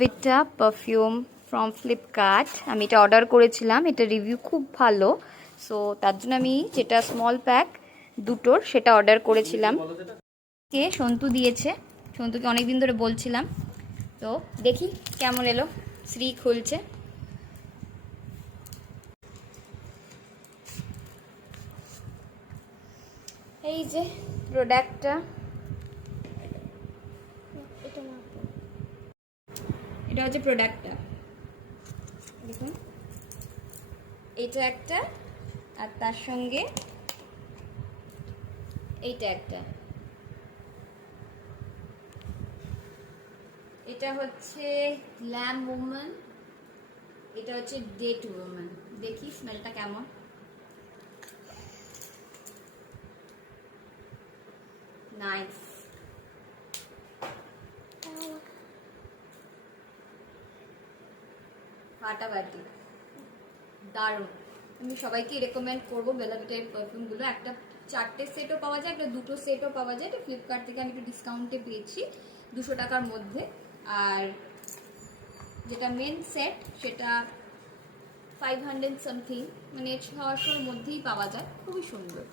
Vita perfume from Flipkart. আমি এটা order করেছিলাম, এটা রিভিউ খুব ভালো। সো তার জন্য আমি যেটা স্মল প্যাক দুটোর সেটা অর্ডার করেছিলাম। কে সন্তু দিয়েছে, সন্তুকে অনেকদিন ধরে বলছিলাম। তো দেখি কেমন এলো। শ্রী খুলছে। এই যে প্রোডাক্টটা, এটা হচ্ছে প্রোডাক্টটা, দেখুন এটা একটা, আর তার সঙ্গে এইটা একটা। এটা হচ্ছে গ্ল্যাম উমেন, এটা হচ্ছে ডেট উমেন। দেখি স্মেলটা কেমন। নাইস, ফাটাফাটি, দারুণ। আমি সবাইকে রেকমেন্ড করবো বেলা ভিটার পারফিউমগুলো। একটা 4টে সেটও পাওয়া যায়, একটা 2টো সেটও পাওয়া যায়। এটা ফ্লিপকার্ট থেকে আমি একটু ডিসকাউন্টে পেয়েছি 200 টাকার মধ্যে। আর যেটা মেন সেট সেটা 500 সামথিং, মানে 600-র মধ্যেই পাওয়া যায়। খুবই সুন্দর।